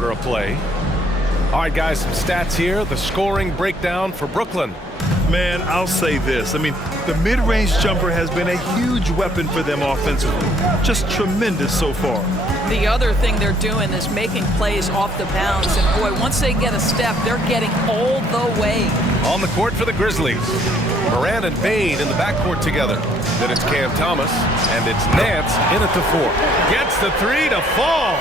quarter of play. All right, guys, some stats here. The scoring breakdown for Brooklyn. Man, I'll say this. I mean, the mid-range jumper has been a huge weapon for them offensively. Just tremendous so far. The other thing they're doing is making plays off the bounce. And, boy, once they get a step, they're getting all the way. On the court for the Grizzlies, Morant and Bane in the backcourt together. Then it's Cam Thomas, and it's Nance in at the 4. Gets the 3 to fall.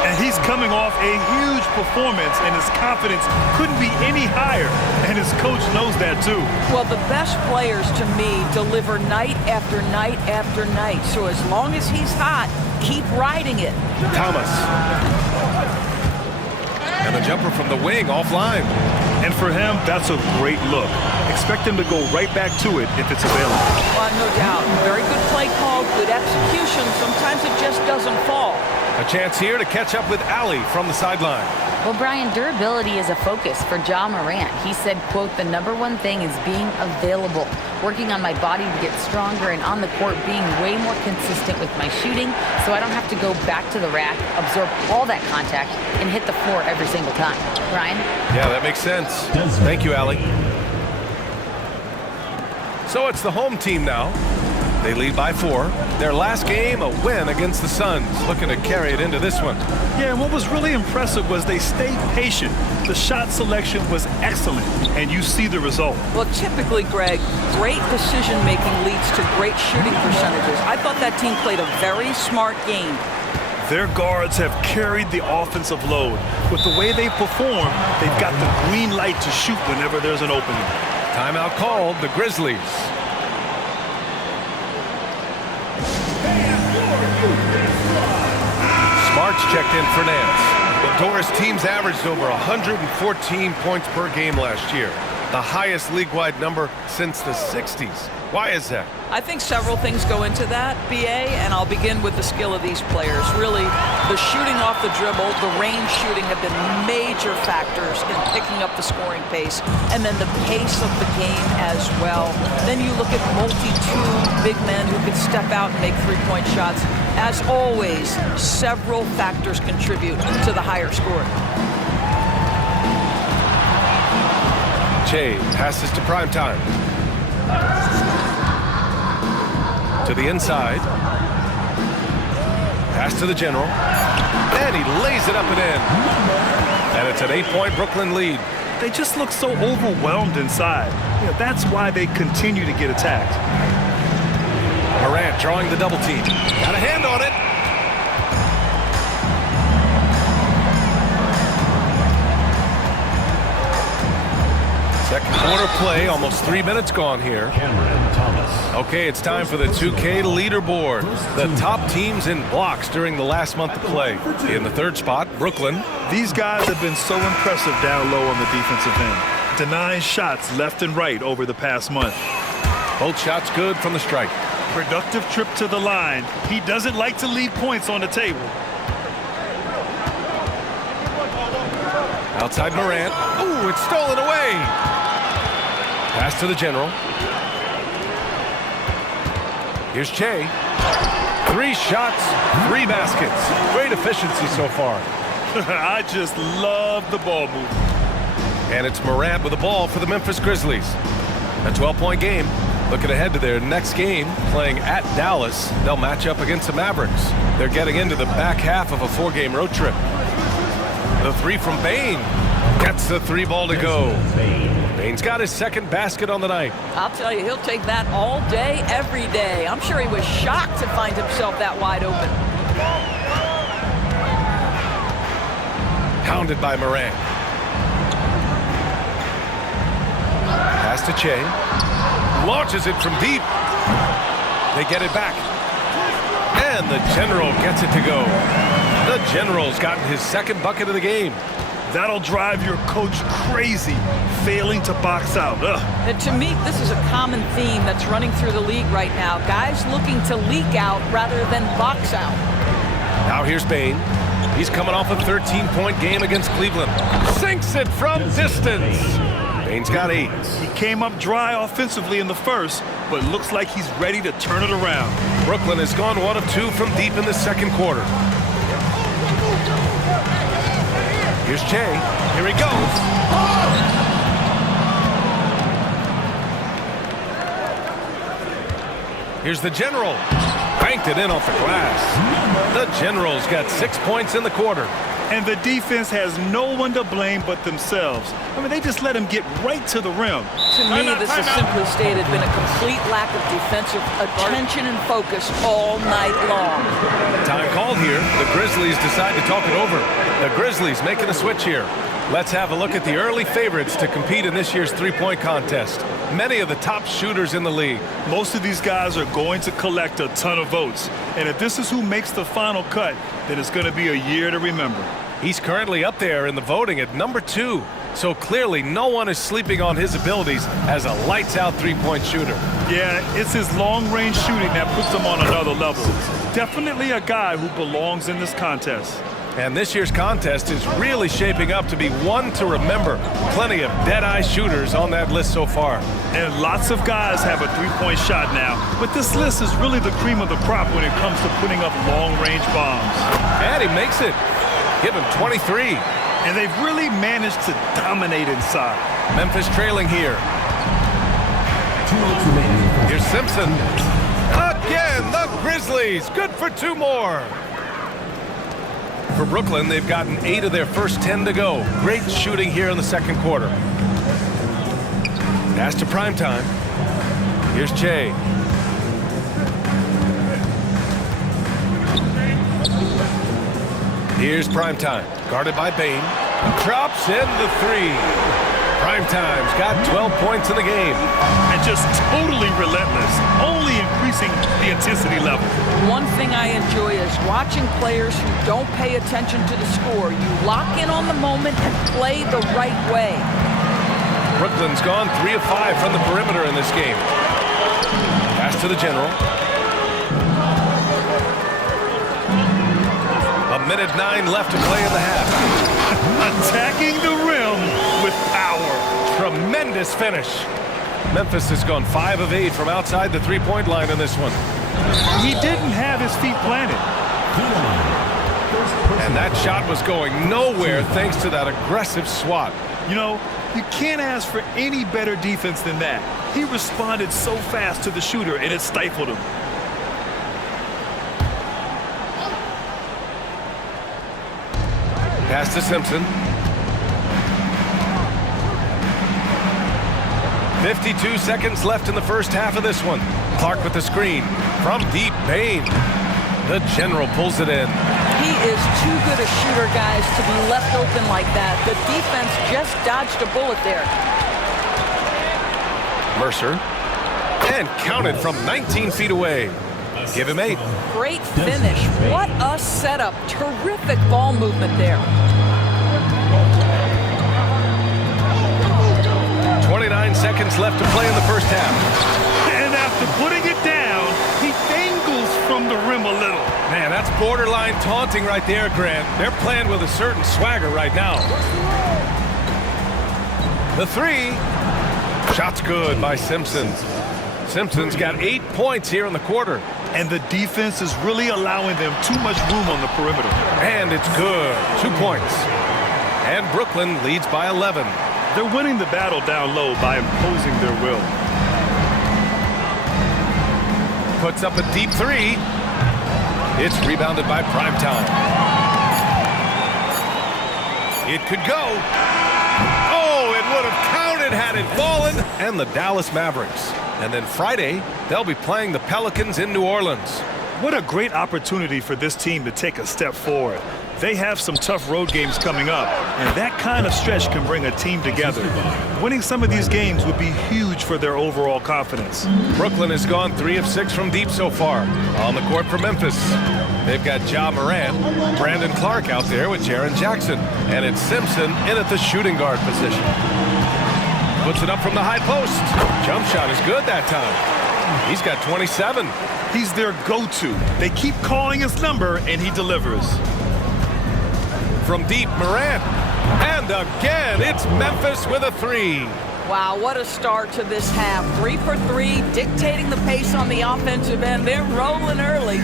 And he's coming off a huge performance, and his confidence couldn't be any higher. And his coach knows that, too. Well, the best players, to me, deliver night after night after night. So as long as he's hot, keep riding it. Thomas. And the jumper from the wing offline. And for him, that's a great look. Expect him to go right back to it if it's available. No doubt. Very good play call, good execution. Sometimes it just doesn't fall. A chance here to catch up with Allie from the sideline. Well, Brian, durability is a focus for Ja Morant. He said, quote, "The #1 thing is being available, working on my body to get stronger, and on the court being way more consistent with my shooting so I don't have to go back to the rack, absorb all that contact, and hit the floor every single time." Brian? Yeah, that makes sense. Thank you, Allie. So it's the home team now. They lead by 4. Their last game, a win against the Suns. Looking to carry it into this one. Yeah, and what was really impressive was they stayed patient. The shot selection was excellent, and you see the result. Well, typically, Greg, great decision-making leads to great shooting percentages. I thought that team played a very smart game. Their guards have carried the offensive load. With the way they perform, they've got the green light to shoot whenever there's an opening. Timeout called, the Grizzlies. Smart's checked in for Nance. The Doris teams averaged over 114 points per game last year, the highest league-wide number since the 60s. Why is that? I think several things go into that, BA, and I'll begin with the skill of these players. Really, the shooting off the dribble, the range shooting have been major factors in picking up the scoring pace, and then the pace of the game as well. Then you look at multi-tool big men who can step out and make three-point shots. As always, several factors contribute to the higher score. Che passes to primetime. To the inside. Pass to the general. And he lays it up and in. And it's an 8-point Brooklyn lead. They just look so overwhelmed inside. You know, that's why they continue to get attacked. Morant drawing the double team. Got a hand on it. Second quarter play, almost 3 minutes gone here. Cameron Thomas. Okay, it's time for the 2K leaderboard. The top teams in blocks during the last month of play. In the third spot, Brooklyn. These guys have been so impressive down low on the defensive end. Denying shots left and right over the past month. Both shots good from the stripe. Productive trip to the line. He doesn't like to leave points on the table. Outside Morant. Ooh, it's stolen away. Pass to the general. Here's Che. 3 shots, 3 baskets. Great efficiency so far. I just love the ball movement. And it's Morant with the ball for the Memphis Grizzlies. A 12-point game. Looking ahead to their next game, playing at Dallas. They'll match up against the Mavericks. They're getting into the back half of a 4-game road trip. The 3 from Bane. Gets the 3 ball to go. Bane's got his second basket on the night. I'll tell you, he'll take that all day, every day. I'm sure he was shocked to find himself that wide open. Pounded by Morant. Pass to Che. Launches it from deep. They get it back. And the General gets it to go. The General's gotten his second bucket of the game. That'll drive your coach crazy, failing to box out. And to me, this is a common theme that's running through the league right now. Guys looking to leak out rather than box out. Now here's Bane. He's coming off a 13-point game against Cleveland. Sinks it from distance. Bane's got 8. He came up dry offensively in the first, but looks like he's ready to turn it around. Brooklyn has gone 1 of 2 from deep in the second quarter. Here's Che. Here he goes. Here's the General. Banked it in off the glass. The General's got 6 points in the quarter. And the defense has no one to blame but themselves. I mean, they just let him get right to the rim. To me, this has simply stated been a complete lack of defensive attention and focus all night long. Time called here. The Grizzlies decide to talk it over. The Grizzlies making a switch here. Let's have a look at the early favorites to compete in this year's three-point contest. Many of the top shooters in the league. Most of these guys are going to collect a ton of votes. And if this is who makes the final cut, then it's going to be a year to remember. He's currently up there in the voting at number 2. So clearly no one is sleeping on his abilities as a lights-out three-point shooter. Yeah, it's his long-range shooting that puts him on another level. Definitely a guy who belongs in this contest. And this year's contest is really shaping up to be one to remember. Plenty of dead-eye shooters on that list so far. And lots of guys have a three-point shot now. But this list is really the cream of the crop when it comes to putting up long-range bombs. And he makes it. Give him 23. And they've really managed to dominate inside. Memphis trailing here. Here's Simpson. Again, the Grizzlies. Good for 2 more. For Brooklyn, they've gotten 8 of their first 10 to go. Great shooting here in the second quarter. Pass to Primetime. Here's Che. Here's Primetime. Guarded by Bane. Drops in the 3. Primetime's got 12 points in the game. And just totally relentless, only increasing the intensity level. One thing I enjoy is watching players who don't pay attention to the score. You lock in on the moment and play the right way. Brooklyn's gone 3 of 5 from the perimeter in this game. Pass to the General. A minute 9 left to play in the half. Attacking the rim with power. Tremendous finish. Memphis has gone 5 of 8 from outside the three-point line in this one. He didn't have his feet planted. And that shot was going nowhere thanks to that aggressive swat. You know, you can't ask for any better defense than that. He responded so fast to the shooter, and it stifled him. Pass to Simpson. 52 seconds left in the first half of this one. Clark with the screen. From deep, Bane. The General pulls it in. He is too good a shooter, guys, to be left open like that. The defense just dodged a bullet there. Mercer. And counted from 19 feet away. Give him 8. Great finish. What a setup. Terrific ball movement there. 29 seconds left to play in the first half. And after putting it down, he dangles from the rim a little. Man, that's borderline taunting right there, Grant. They're playing with a certain swagger right now. The 3. Shot's good by Simpson. Simpson's got 8 points here in the quarter. And the defense is really allowing them too much room on the perimeter. And it's good. 2 points. And Brooklyn leads by 11. They're winning the battle down low by imposing their will. Puts up a deep 3. It's rebounded by Primetime. It could go. Oh, it would have counted had it fallen. And the Dallas Mavericks. And then Friday, they'll be playing the Pelicans in New Orleans. What a great opportunity for this team to take a step forward. They have some tough road games coming up, and that kind of stretch can bring a team together. Winning some of these games would be huge for their overall confidence. Brooklyn has gone 3 of 6 from deep so far. On the court for Memphis, they've got Ja Morant, Brandon Clark out there with Jaren Jackson, and it's Simpson in at the shooting guard position. Puts it up from the high post. Jump shot is good that time. He's got 27. He's their go-to. They keep calling his number, and he delivers. From deep, Morant. And again, it's Memphis with a 3. Wow, what a start to this half. 3 for 3, dictating the pace on the offensive end. They're rolling early.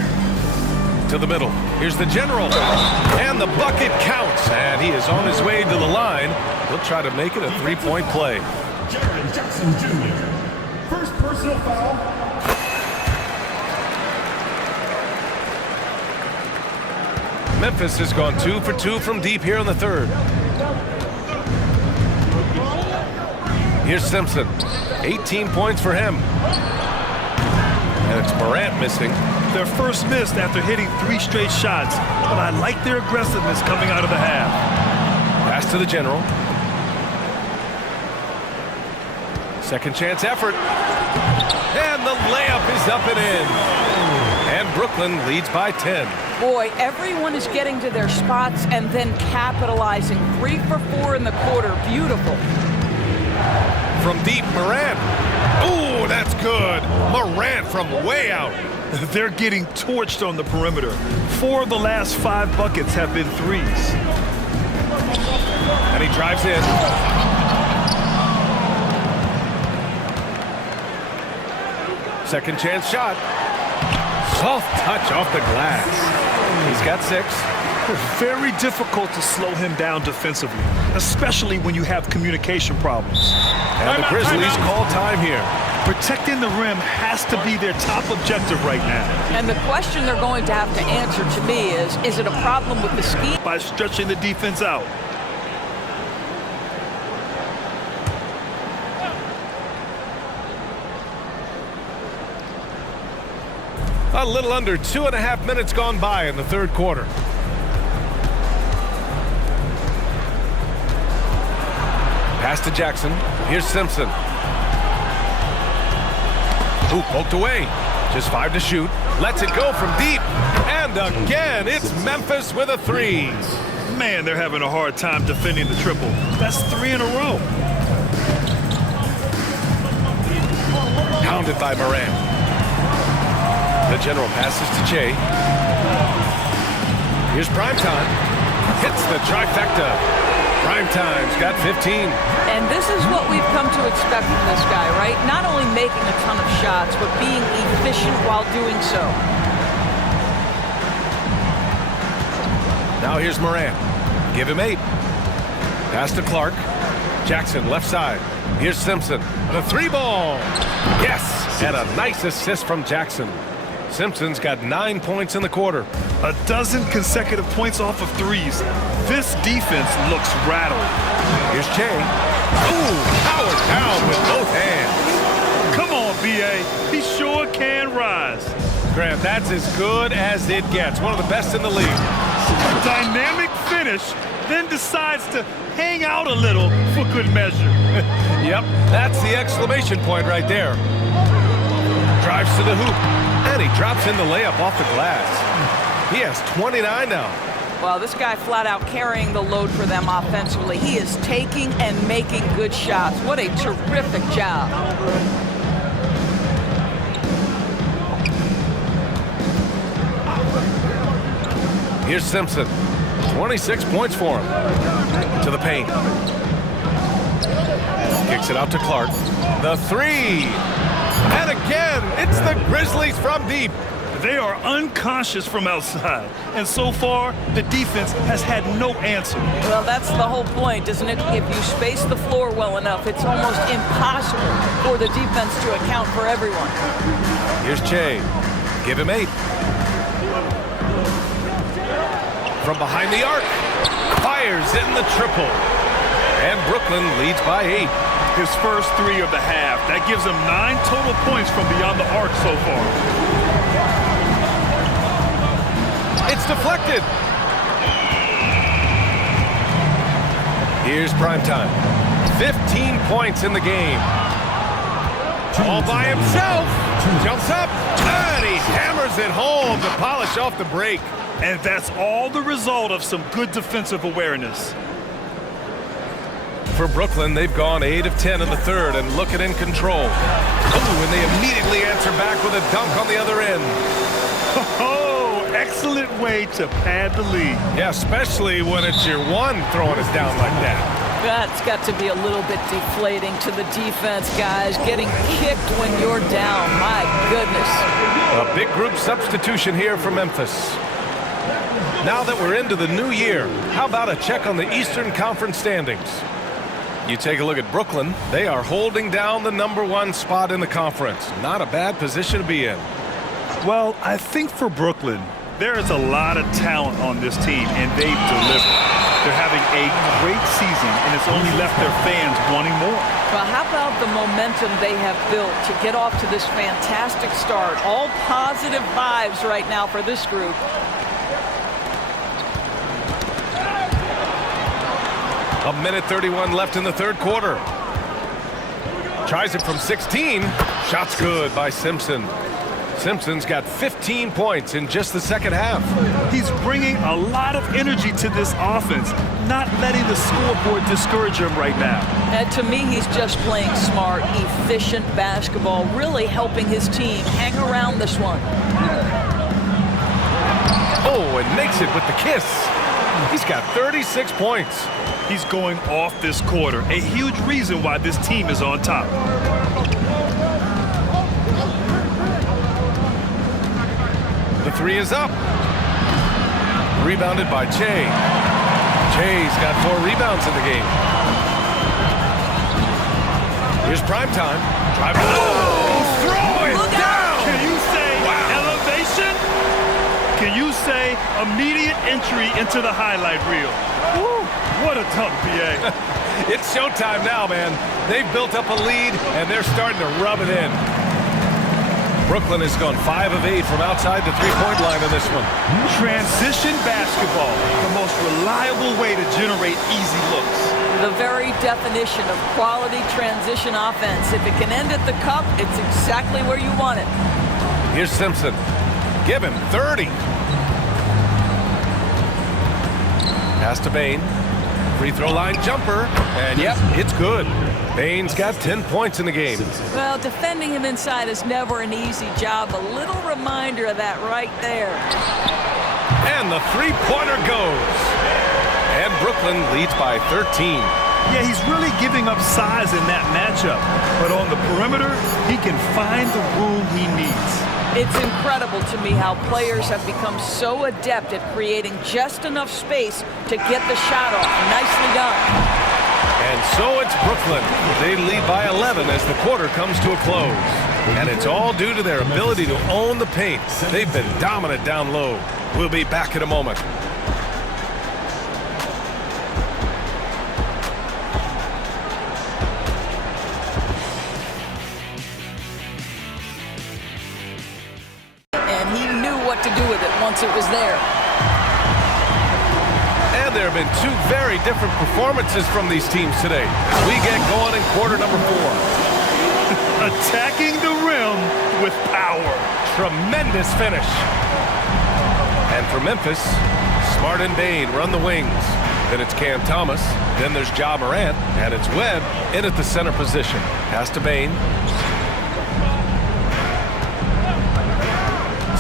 to the middle. Here's the general. And the bucket counts. And he is on his way to the line. He'll try to make it a three-point play. Jaren Jackson Jr. First personal foul. Memphis has gone 2 for 2 from deep here in the third. Here's Simpson. 18 points for him. And it's Morant missing. Their first missed after hitting 3 straight shots, but I like their aggressiveness coming out of the half. Pass to the general. Second chance effort. And the layup is up and in. And Brooklyn leads by 10. Boy, everyone is getting to their spots and then capitalizing. 3 for 4 in the quarter. Beautiful. From deep, Morant. Ooh, that's good. Morant from way out. They're getting torched on the perimeter. 4 of the last 5 buckets have been threes. And he drives in. Second chance shot. Soft touch off the glass. He's got 6. Very difficult to slow him down defensively, especially when you have communication problems. And the Grizzlies call time here. Protecting the rim has to be their top objective right now. And the question they're going to have to answer to me is it a problem with the scheme? By stretching the defense out. A little under 2.5 minutes gone by in the third quarter. Pass to Jackson. Here's Simpson. Ooh, poked away. Just 5 to shoot. Lets it go from deep. And again, it's Memphis with a 3. Man, they're having a hard time defending the triple. That's 3 in a row. Pounded by Morant. The general passes to Che. Here's Primetime. Hits the trifecta. Primetime's got 15. And this is what we've come to expect from this guy, right? Not only making a ton of shots, but being efficient while doing so. Now here's Morant. Give him 8. Pass to Clark. Jackson left side. Here's Simpson. The 3-ball. Yes! And a nice assist from Jackson. Simpson's got 9 points in the quarter. 12 consecutive points off of threes. This defense looks rattled. Here's Che. Ooh, powered down with both hands. Come on, B.A. He sure can rise. Grant, that's as good as it gets. One of the best in the league. Dynamic finish, then decides to hang out a little for good measure. Yep, that's the exclamation point right there. Drives to the hoop, and he drops in the layup off the glass. He has 29 now. Well, this guy flat out carrying the load for them offensively. He is taking and making good shots. What a terrific job. Here's Simpson. 26 points for him. To the paint. Kicks it out to Clark. The 3. And again, it's the Grizzlies from deep. They are unconscious from outside. And so far, the defense has had no answer. Well, that's the whole point, isn't it? If you space the floor well enough, it's almost impossible for the defense to account for everyone. Here's Che. Give him 8. From behind the arc. Fires in the triple. And Brooklyn leads by 8. His first 3 of the half. That gives him 9 total points from beyond the arc so far. It's deflected. Here's Primetime. 15 points in the game. All by himself. Jumps up. And he hammers it home to polish off the break. And that's all the result of some good defensive awareness. For Brooklyn, they've gone 8 of 10 in the third and looking in control. Ooh, and they immediately answer back with a dunk on the other end. Oh, excellent way to pad the lead. Yeah, especially when it's your one throwing us down like that. That's got to be a little bit deflating to the defense, guys. Getting kicked when you're down. My goodness. A big group substitution here for Memphis. Now that we're into the new year, how about a check on the Eastern Conference standings? You take a look at Brooklyn. They are holding down the #1 spot in the conference. Not a bad position to be in. Well, I think for Brooklyn, there is a lot of talent on this team, and they've delivered. They're having a great season, and it's only left their fans wanting more. Well, how about the momentum they have built to get off to this fantastic start? All positive vibes right now for this group. A minute 31 left in the third quarter. Tries it from 16. Shot's good by Simpson. Simpson's got 15 points in just the second half. He's bringing a lot of energy to this offense, not letting the scoreboard discourage him right now. And to me, he's just playing smart, efficient basketball, really helping his team hang around this one. Oh, and makes it with the kiss. He's got 36 points. He's going off this quarter, a huge reason why this team is on top. The three is up. Rebounded by Che. Che's got 4 rebounds in the game. Here's Primetime. Drive. Oh, throw it down! Can you say elevation? Can you say immediate entry into the highlight reel? Woo, what a dunk, BA. It's showtime now, man. They've built up a lead, and they're starting to rub it in. Brooklyn has gone 5 of 8 from outside the three-point line in this one. Transition basketball, the most reliable way to generate easy looks. The very definition of quality transition offense. If it can end at the cup, it's exactly where you want it. Here's Simpson. Give him 30. Pass to Bane. Free throw line jumper. And yep, it's good. Bane's got 10 points in the game. Well, defending him inside is never an easy job. A little reminder of that right there. And the three-pointer goes. And Brooklyn leads by 13. Yeah, he's really giving up size in that matchup. But on the perimeter, he can find the room he needs. It's incredible to me how players have become so adept at creating just enough space to get the shot off. Nicely done. And so it's Brooklyn. They lead by 11 as the quarter comes to a close. And it's all due to their ability to own the paint. They've been dominant down low. We'll be back in a moment. And he knew what to do with it once it was there. And there have been 2 very different performances from these teams today. We get going in quarter number 4. Attacking the rim with power. Tremendous finish. And for Memphis, Smart and Bane run the wings. Then it's Cam Thomas. Then there's Ja Morant. And it's Webb in at the center position. Pass to Bane.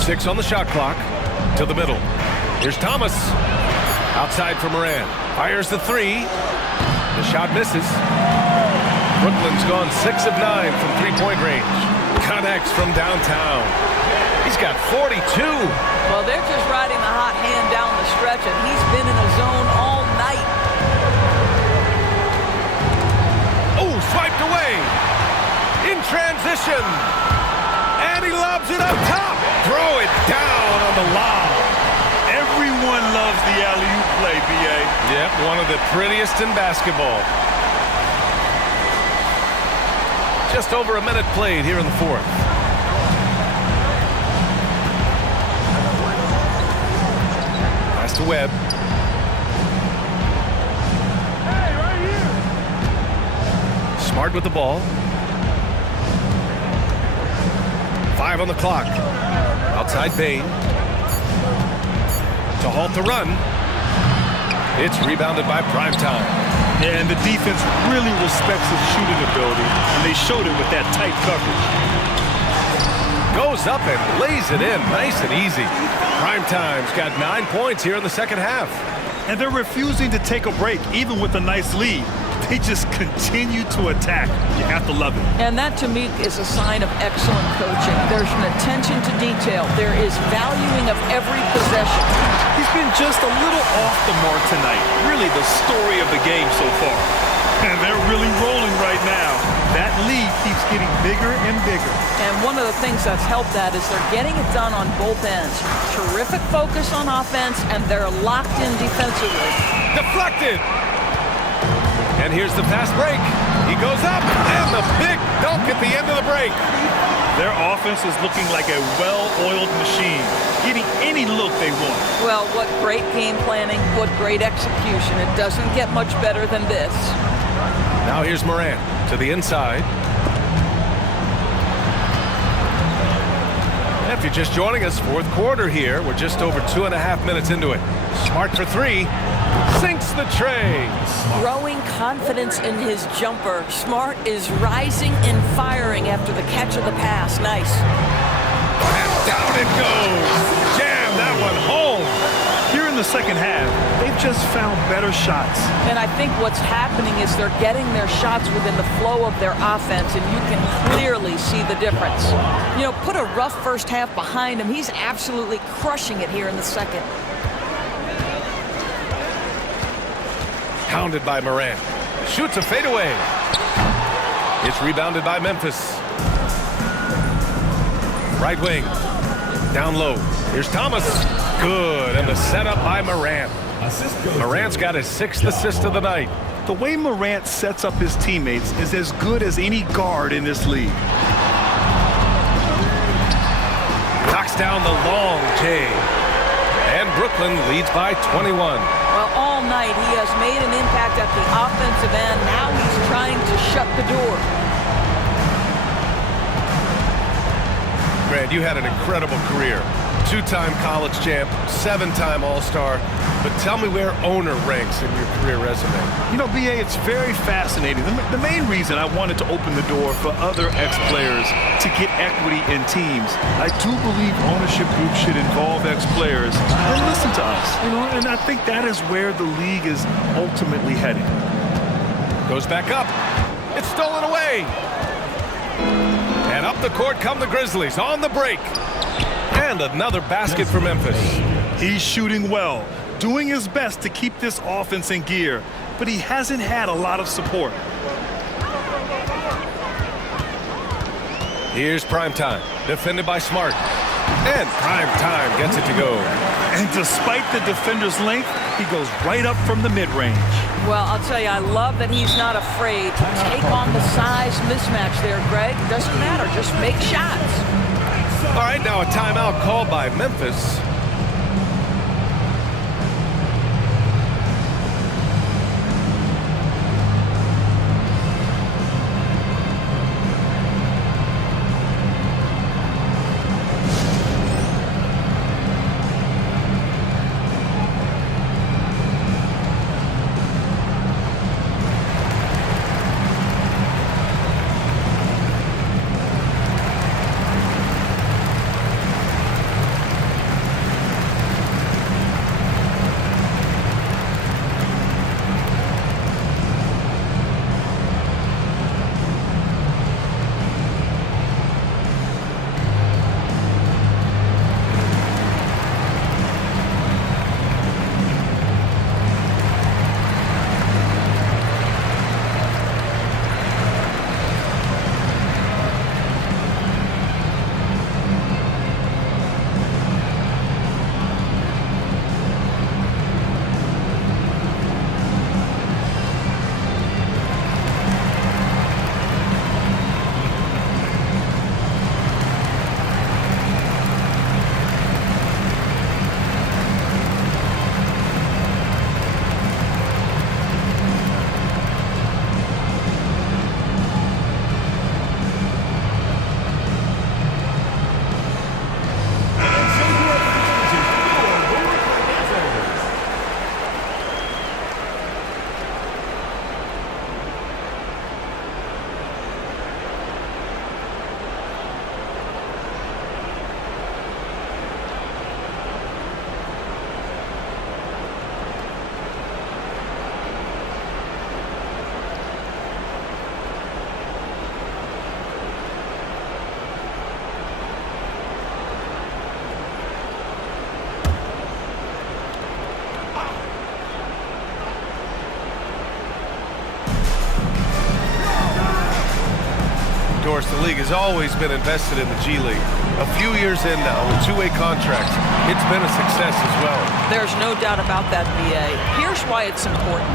6 on the shot clock. To the middle. Here's Thomas. Outside for Morant. Fires the 3. The shot misses. Brooklyn's gone 6 of 9 from three-point range. Connects from downtown. He's got 42. Well, they're just riding a hot hand down the stretch, and he's been in a zone all night. Oh, swiped away. In transition. And he lobs it up top. Throw it down on the lob. Everyone loves the alley-oop play, BA. Yep, one of the prettiest in basketball. Just over a minute played here in the fourth. Pass to Webb. Smart with the ball. 5 on the clock. Outside Bane. To halt the run. It's rebounded by Primetime. Yeah, and the defense really respects his shooting ability, and they showed it with that tight coverage. Goes up and lays it in nice and easy. Primetime's got 9 points here in the second half. And they're refusing to take a break, even with a nice lead. They just continue to attack. You have to love it. And that, to me, is a sign of excellent coaching. There's an attention to detail. There is valuing of every possession. He's He's been just a little off the mark tonight. Really the story of the game so far. And they're really rolling right now. That lead keeps getting bigger and bigger. And one of the things that's helped that is they're getting it done on both ends. Terrific focus on offense, and they're locked in defensively. Deflected. And here's the fast break. He goes up, and the big dunk at the end of the break. Their offense is looking like a well-oiled machine, getting any look they want. Well, what great game planning, what great execution. It doesn't get much better than this. Now here's Morant to the inside. If you're just joining us, fourth quarter here. We're just over 2.5 minutes into it. Smart for three. Sinks the tray. Growing confidence in his jumper. Smart is rising and firing after the catch of the pass. Nice. And down it goes. Jam that one home. Here in the second half, they've just found better shots. And I think what's happening is they're getting their shots within the flow of their offense, and you can clearly see the difference. You know, put a rough first half behind him. He's absolutely crushing it here in the second. Pounded by Morant. Shoots a fadeaway. It's rebounded by Memphis. Right wing. Down low. Here's Thomas. Good. And the setup by Morant. Morant's got his 6th assist of the night. The way Morant sets up his teammates is as good as any guard in this league. Knocks down the long J. And Brooklyn leads by 21. Well, all night he has made an impact at the offensive end. Now he's trying to shut the door. Grant, you had an incredible career. 2-time college champ, 7-time All-Star. But tell me where owner ranks in your career resume. You know, B.A., it's very fascinating. The main reason I wanted to open the door for other ex-players to get equity in teams, I do believe ownership groups should involve ex-players and listen to us. You know, and I think that is where the league is ultimately heading. Goes back up. It's stolen away. And up the court come the Grizzlies on the break. And another basket for Memphis. He's shooting well, doing his best to keep this offense in gear, but he hasn't had a lot of support. Here's Primetime, defended by Smart. And Primetime gets it to go. And despite the defender's length, he goes right up from the mid-range. Well, I'll tell you, I love that he's not afraid to take on the size mismatch there, Greg. Doesn't matter, just make shots. All right, now a timeout called by Memphis. course, the league has always been invested in the G League. A few years in now with two-way contracts, it's been a success as well. There's no doubt about that, BA. Here's why it's important.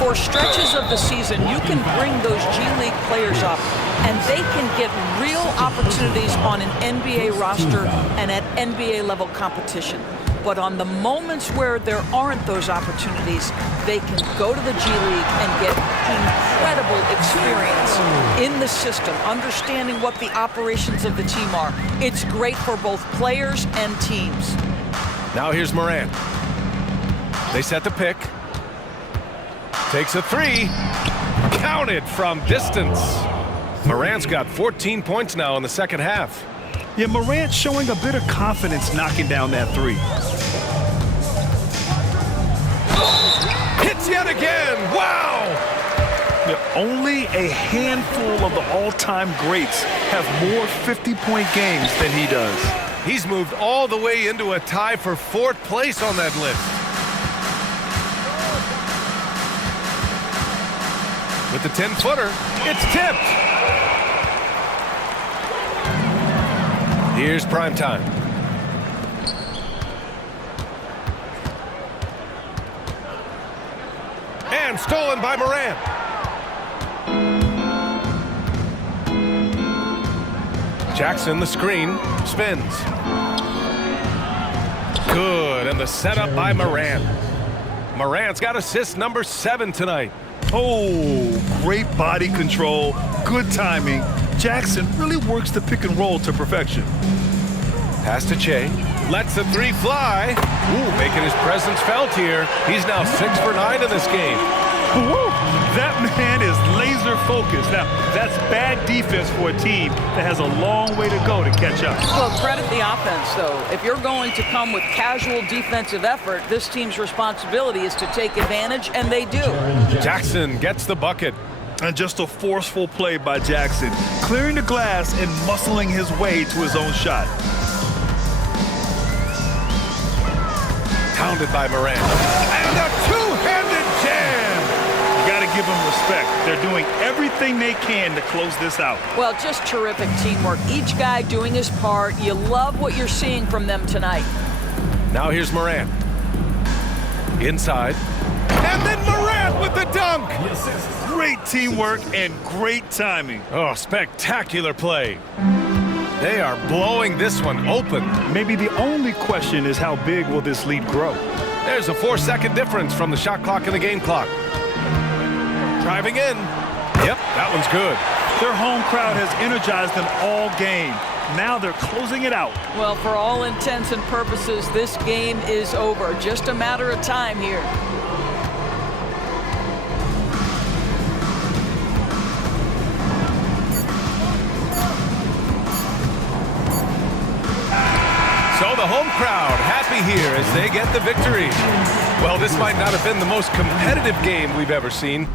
For stretches of the season, you can bring those G League players up, and they can get real opportunities on an NBA roster and at NBA level competition. But on the moments where there aren't those opportunities, they can go to the G League and get incredible experience in the system, understanding what the operations of the team are. It's great for both players and teams. Now here's Morant. They set the pick. Takes a three. Counted from distance. Morant's got 14 points now in the second half. Yeah, Morant showing a bit of confidence knocking down that three. Hits yet again. Wow! Yeah, only a handful of the all-time greats have more 50-point games than he does. He's moved all the way into a tie for fourth place on that list. With the 10-footer, it's tipped. Here's prime time. And stolen by Morant. Jackson, the screen, spins. Good, and the setup by Morant. Morant's got assist number 7 tonight. Oh, great body control, good timing. Jackson really works the pick and roll to perfection. Pass to Che. Lets the three fly. Ooh, making his presence felt here. He's now 6 for 9 in this game. Woo! That man is laser focused. Now, that's bad defense for a team that has a long way to go to catch up. Well, credit the offense, though. If you're going to come with casual defensive effort, this team's responsibility is to take advantage, and they do. Jackson gets the bucket. And just a forceful play by Jackson, clearing the glass and muscling his way to his own shot. Pounded by Morant. And a two-handed jam! You got to give them respect. They're doing everything they can to close this out. Well, just terrific teamwork. Each guy doing his part. You love what you're seeing from them tonight. Now here's Morant. Inside. And then Morant with the dunk! Great teamwork and great timing. Oh, spectacular play. They are blowing this one open. Maybe the only question is how big will this lead grow? There's a 4-second difference from the shot clock and the game clock. Driving in. Yep, that one's good. Their home crowd has energized them all game. Now they're closing it out. Well, for all intents and purposes, this game is over. Just a matter of time here. So the home crowd happy here as they get the victory. Well, this might not have been the most competitive game we've ever seen,